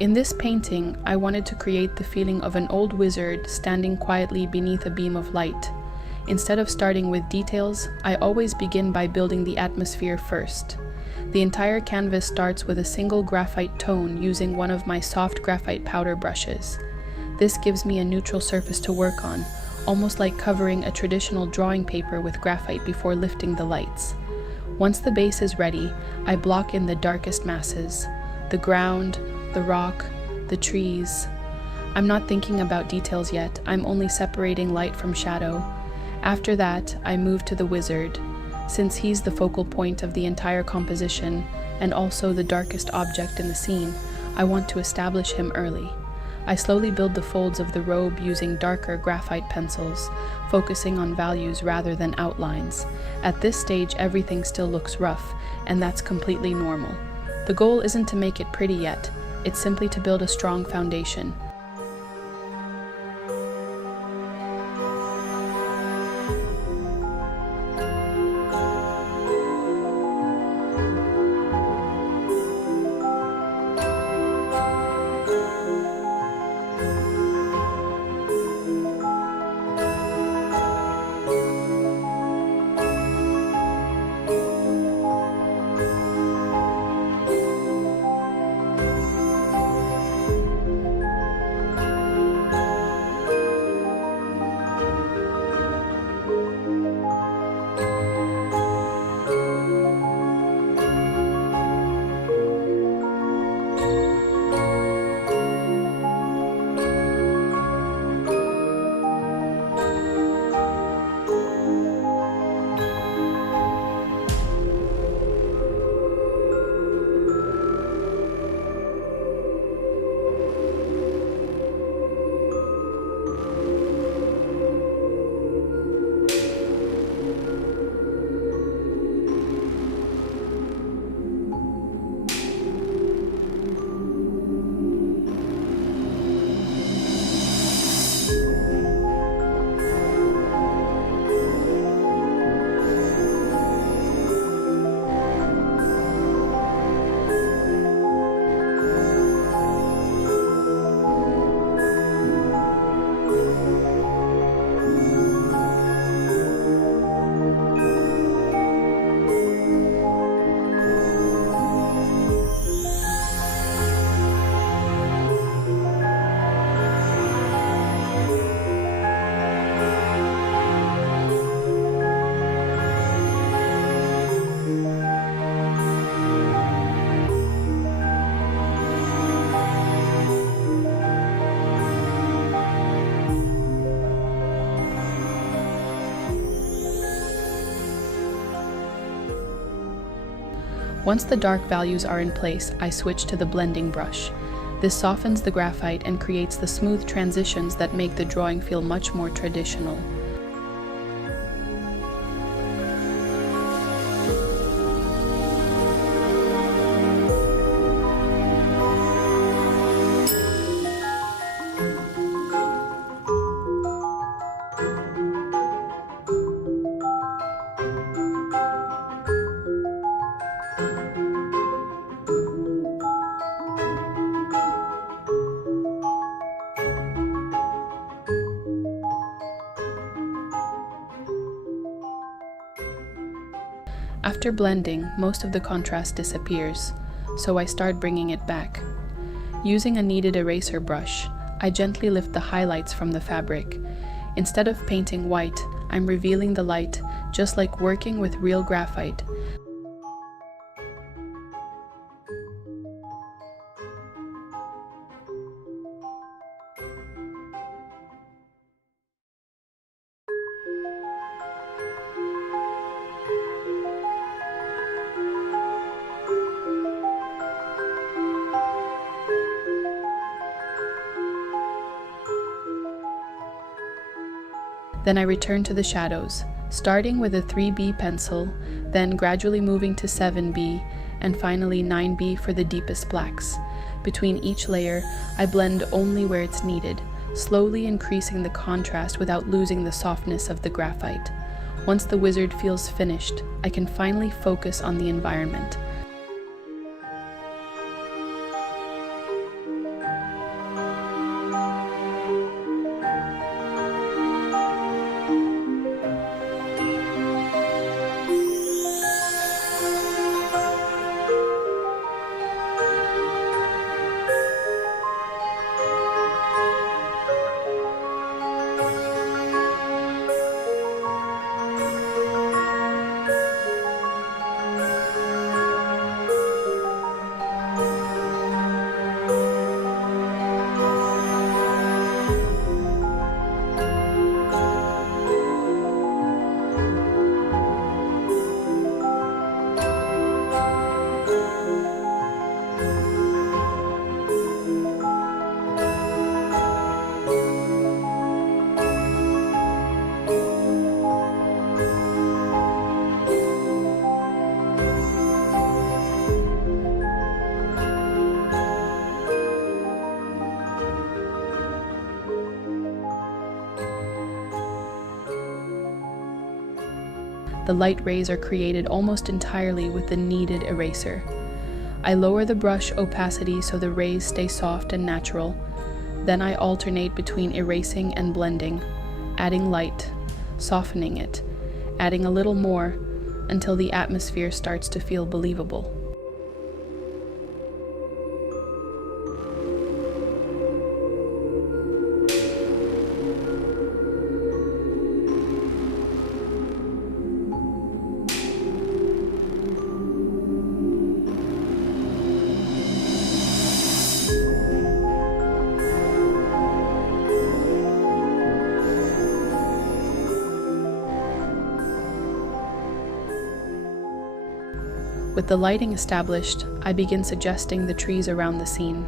In this painting, I wanted to create the feeling of an old wizard standing quietly beneath a beam of light. Instead of starting with details, I always begin by building the atmosphere first. The entire canvas starts with a single graphite tone using one of my soft graphite powder brushes. This gives me a neutral surface to work on, almost like covering a traditional drawing paper with graphite before lifting the lights. Once the base is ready, I block in the darkest masses: the ground, the rock, the trees. I'm not thinking about details yet, I'm only separating light from shadow. After that, I move to the wizard. Since he's the focal point of the entire composition, and also the darkest object in the scene, I want to establish him early. I slowly build the folds of the robe using darker graphite pencils, focusing on values rather than outlines. At this stage, everything still looks rough, and that's completely normal. The goal isn't to make it pretty yet, it's simply to build a strong foundation. Once the dark values are in place, I switch to the blending brush. This softens the graphite and creates the smooth transitions that make the drawing feel much more traditional. After blending, most of the contrast disappears, so I start bringing it back. Using a kneaded eraser brush, I gently lift the highlights from the fabric. Instead of painting white, I'm revealing the light, just like working with real graphite. Then I return to the shadows, starting with a 3B pencil, then gradually moving to 7B, and finally 9B for the deepest blacks. Between each layer, I blend only where it's needed, slowly increasing the contrast without losing the softness of the graphite. Once the wizard feels finished, I can finally focus on the environment. The light rays are created almost entirely with the kneaded eraser. I lower the brush opacity so the rays stay soft and natural. Then I alternate between erasing and blending, adding light, softening it, adding a little more, until the atmosphere starts to feel believable. With the lighting established, I begin suggesting the trees around the scene.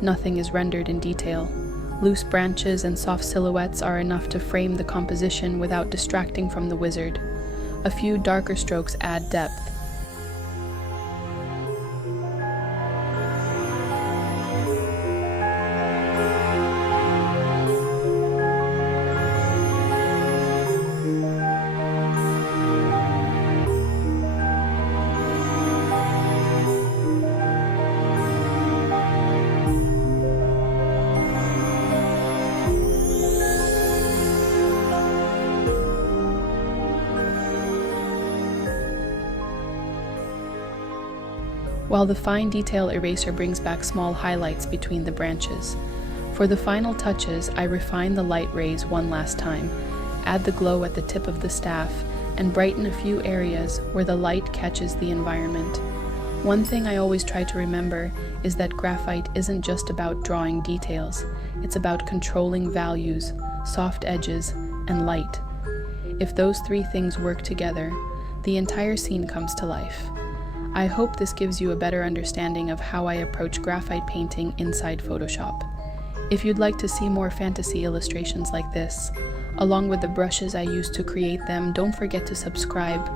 Nothing is rendered in detail. Loose branches and soft silhouettes are enough to frame the composition without distracting from the wizard. A few darker strokes add depth. While the fine detail eraser brings back small highlights between the branches. For the final touches, I refine the light rays one last time, add the glow at the tip of the staff, and brighten a few areas where the light catches the environment. One thing I always try to remember is that graphite isn't just about drawing details, it's about controlling values, soft edges, and light. If those three things work together, the entire scene comes to life. I hope this gives you a better understanding of how I approach graphite painting inside Photoshop. If you'd like to see more fantasy illustrations like this, along with the brushes I use to create them, don't forget to subscribe.